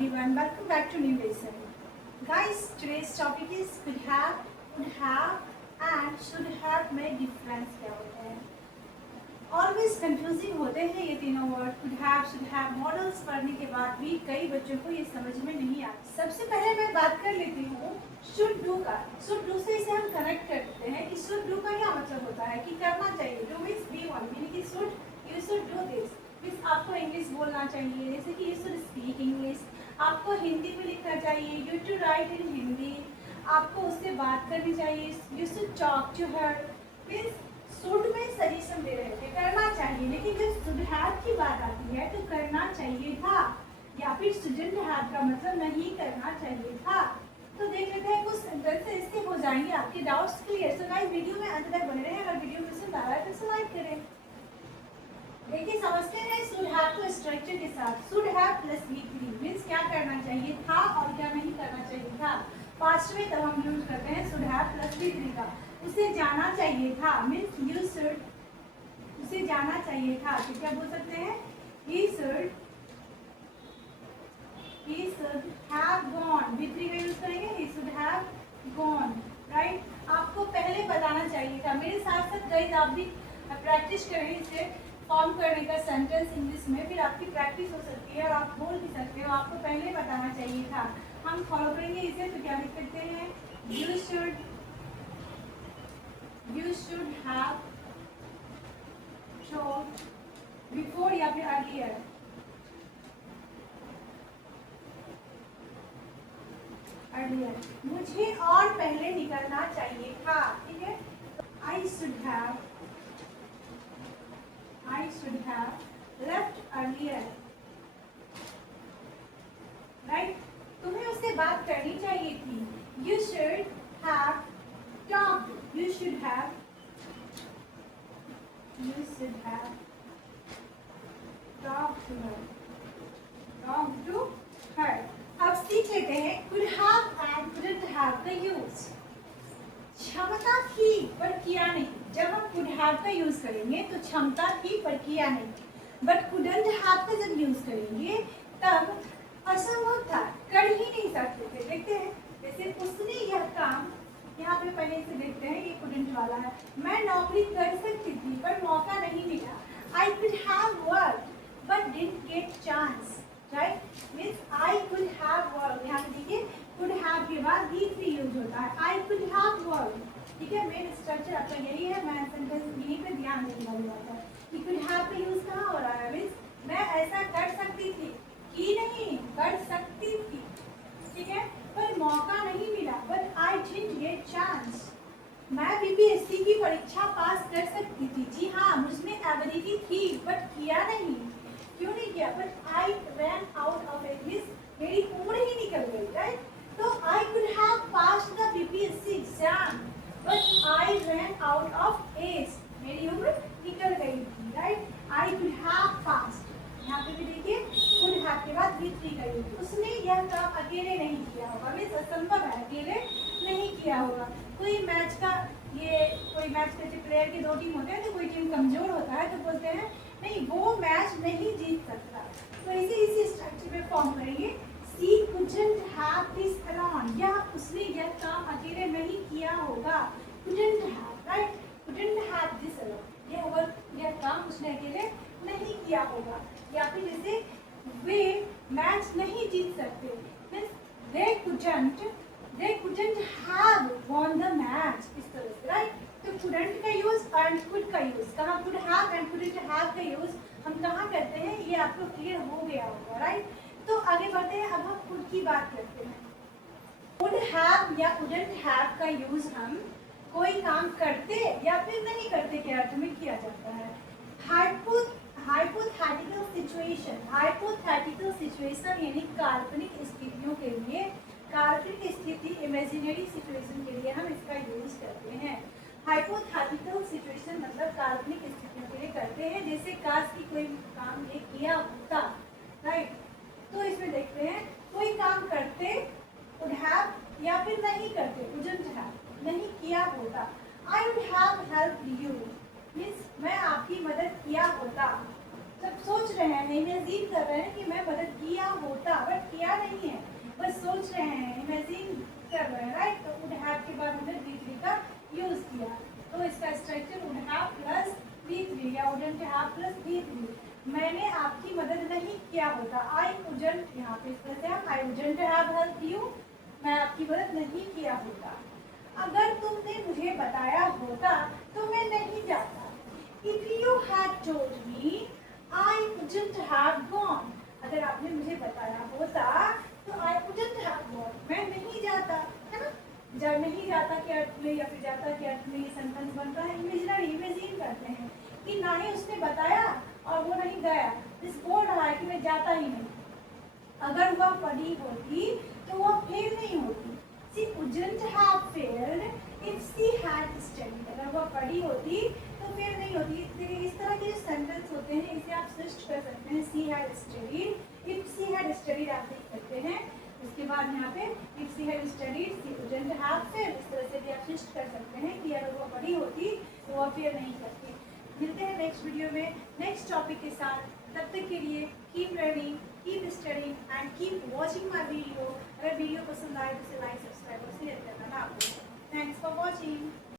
everyone, welcome back to new lesson. Guys, today's topic is could have and should have में difference क्या होता है. Always confusing होते हैं ये तीनों वर्ड could have मॉडल्स पढ़ने के बाद भी कई बच्चों को ये समझ में नहीं आता. सबसे पहले मैं बात कर लेती हूँ should do का. should do से इसे हम कनेक्ट करते हैं कि should do का क्या मतलब होता है कि करना चाहिए. do means be one, meaning कि you should do this. Means आपको इंग्लिश बोलना चाहिए, जैसे कि यू शुड स्पीक इंग्लिश. आपको हिंदी में लिखना चाहिए, you to write in Hindi. आपको उससे बात करनी चाहिए, you should talk to her. Means should में सजेशन दे रहे थे करना चाहिए, लेकिन जब शुड हैव की बात आती है तो करना चाहिए था या फिर शुडंट हैव का मतलब नहीं करना चाहिए था. तो देख लेते हैं कुछ सेंटेंस इसके हो जाएंगे आपके doubts clear. So guys video में अंत तक बने रहें. अगर वीडियो पसंद आ रहा है तो लाइक करें. देखिए समझते हैं शुड हैव को स्ट्रक्चर के साथ. Should have plus V3 means क्या करना चाहिए था और क्या नहीं करना चाहिए था. पास्ट में तब हम यूज करते हैं शुड हैव प्लस V3 का. उसे जाना चाहिए था मीन्स यू शुड. उसे जाना चाहिए था तो क्या बोल सकते हैं he should have gone. V3 का यूज करेंगे he should have gone. Right. आपको पहले बताना चाहिए था. मेरे साथ साथ गाइस आप भी प्रैक्टिस करें इसे फॉर्म करने का सेंटेंस इंग्लिश में, फिर आपकी प्रैक्टिस हो सकती है और आप बोल भी सकते हो. आपको पहले बताना चाहिए था. हम फॉलो करेंगे इसे तो क्या लिख सकते हैं you should have told before या फिर अर्लियर. मुझे और पहले निकलना चाहिए था. ठीक है. आई should have left earlier. Right? तुम्हें उससे बात करनी चाहिए थी. You should have talked. You should have talked to her. अब सीख लेते हैं could have and couldn't have का यूज. क्षमता थी पर किया नहीं. जब हम could have का यूज करेंगे तो क्षमता थी पर किया नहीं. बट couldn't have का जब यूज करेंगे तब असंभव था, कर ही नहीं सकते थे. देखते हैं जैसे उसने यह काम, यहाँ पे पहले से देखते हैं ये couldn't वाला है. मैं नौकरी कर सकती थी पर मौका नहीं मिला. I could have worked but didn't get chance. Right. Means I could have worked. यहाँ पे देखिए could have के बाद V3 यूज होता है. I could have worked. ठीक है. मेन स्ट्रक्चर आपका यही है. मैं सेंटेंस यहीं पे ध्यान देने वाली बात है कि could have का यूज कहाँ हो रहा है. मीन्स मैं ऐसा कर सकती थी, की नहीं कर सकती थी. ठीक है. पर मौका नहीं मिला. But I didn't get chance. मैं BPSC की परीक्षा पास कर सकती थी. जी हाँ, मुझमें एबिलिटी थी बट किया नहीं. क्यों नहीं किया. But I ran out of it. मेरी उम्र ही निकल गई. राइट. तो I could have passed the BPSC exam but I ran out of age. मेरी उम्र निकल गई थी. Right. I could have passed. यहाँ पे भी देखिए could have के बाद V3 का यूज. उसने यह काम अकेले नहीं किया होगा. मीन्स असंभव है, अकेले नहीं किया होगा. कोई मैच का जैसे प्लेयर की 2 टीम होते हैं तो कोई टीम कमजोर होता है तो बोलते हैं नहीं वो मैच नहीं जीत सकता. तो इसी स्ट्रक्चर में फॉर्म करेंगे. She couldn't have this alone. उसने यह काम अकेले नहीं किया होगा. couldn't have. right. couldn't have this alone. यह काम उसने अकेले नहीं किया होगा. या फिर जैसे वे मैच नहीं जीत सकते. they couldn't have won the match. इस तरह से. राइट. तो couldn't का यूज and could का यूज. कहाँ could have and couldn't have का यूज हम कहाँ करते हैं ये आपको क्लियर हो गया होगा. राइट. तो आगे बढ़ते हैं. अब हम could की बात करते हैं. would have या wouldn't have का यूज हम कोई काम करते या फिर नहीं करते के अर्थ में किया जाता है. हाइपोथेटिकल सिचुएशन यानी काल्पनिक स्थितियों के लिए, काल्पनिक स्थिति इमेजिनरी सिचुएशन के लिए हम इसका यूज करते हैं. हाइपोथेटिकल सिचुएशन मतलब काल्पनिक स्थितियों के लिए करते हैं. जैसे काश की कोई काम ये किया होता. राइट. तो इसमें देखते हैं कोई काम करते would have या फिर नहीं करते wouldn't have. नहीं किया होता. I would have helped you. Means मैं आपकी मदद किया होता. जब सोच रहे हैं, इमेजिन कर रहे हैं कि मैं मदद किया किया होता, बट किया नहीं है, बस सोच रहे हैं, इमेजिन कर रहे हैं, राइट। तो वुड हैव के बाद हमने V3 का यूज किया, तो इसका structure would have plus V3 या वुडंट हैव प्लस V3। मैंने आपकी मदद नहीं किया होता, आई वुडंट, यहाँ पे इस तरह से हम I wouldn't have helped you, मैं आपकी मदद नहीं किया होता। अगर तुमने मुझे बताया होता तो मैं नहीं जाता। If you had told me, I wouldn't have gone. अगर आपने मुझे बताया होता तो I wouldn't have gone, मैं नहीं जाता, है ना। जब नहीं जाता के अर्थ में या फिर जाता के अर्थ में ये सेंटेंस बनता है इमेजिनरी, इमेजिन करते हैं कि ना ही उसने बताया और वो नहीं गया, इस बोल रहा है कि मैं जाता ही नहीं। अगर वह पढ़ी होती तो वह फेल नहीं होती। She wouldn't have failed if she had studied. अगर वह पढ़ी होती तो फेल नहीं होती। देखिए इस तरह के जो सेंटेंस होते हैं इसे आप स्विच कर सकते हैं, she had studied, if she had studied आप लिख सकते हैं। उसके बाद यहाँ पे if she had studied, she wouldn't have failed, इस तरह से भी आप स्विच कर सकते हैं कि अगर वह पढ़ी होती तो वह फेल नहीं करती। मिलते हैं नेक्स्ट वीडियो में नेक्स्ट टॉपिक के साथ, तब तक के लिए keep learning, keep studying and keep watching my video. अगर वीडियो पसंद आए तो इसे लाइक, सब्सक्राइब और शेयर करना ना भूलें। Thanks for watching.